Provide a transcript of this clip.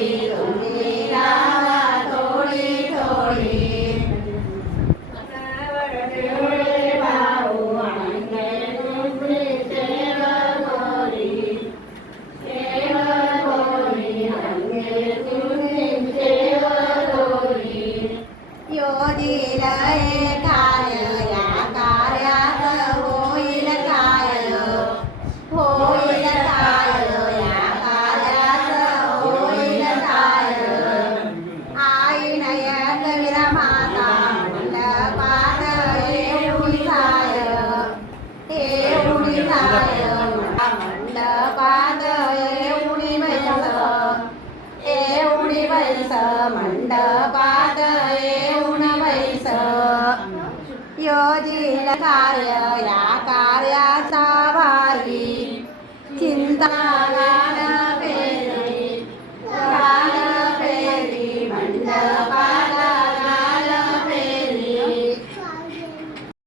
तुम्ही लावा थोडी थोडी भाऊ योजील काय या कार्यात होईल काय होईल काय या कार्यात होईल काय आई नय कविरा माता मंडपात येऊनी काय मंडपात येऊनी बैस मंडपात येऊन बैस योजील कार्य या कार्याचा वारी चिंता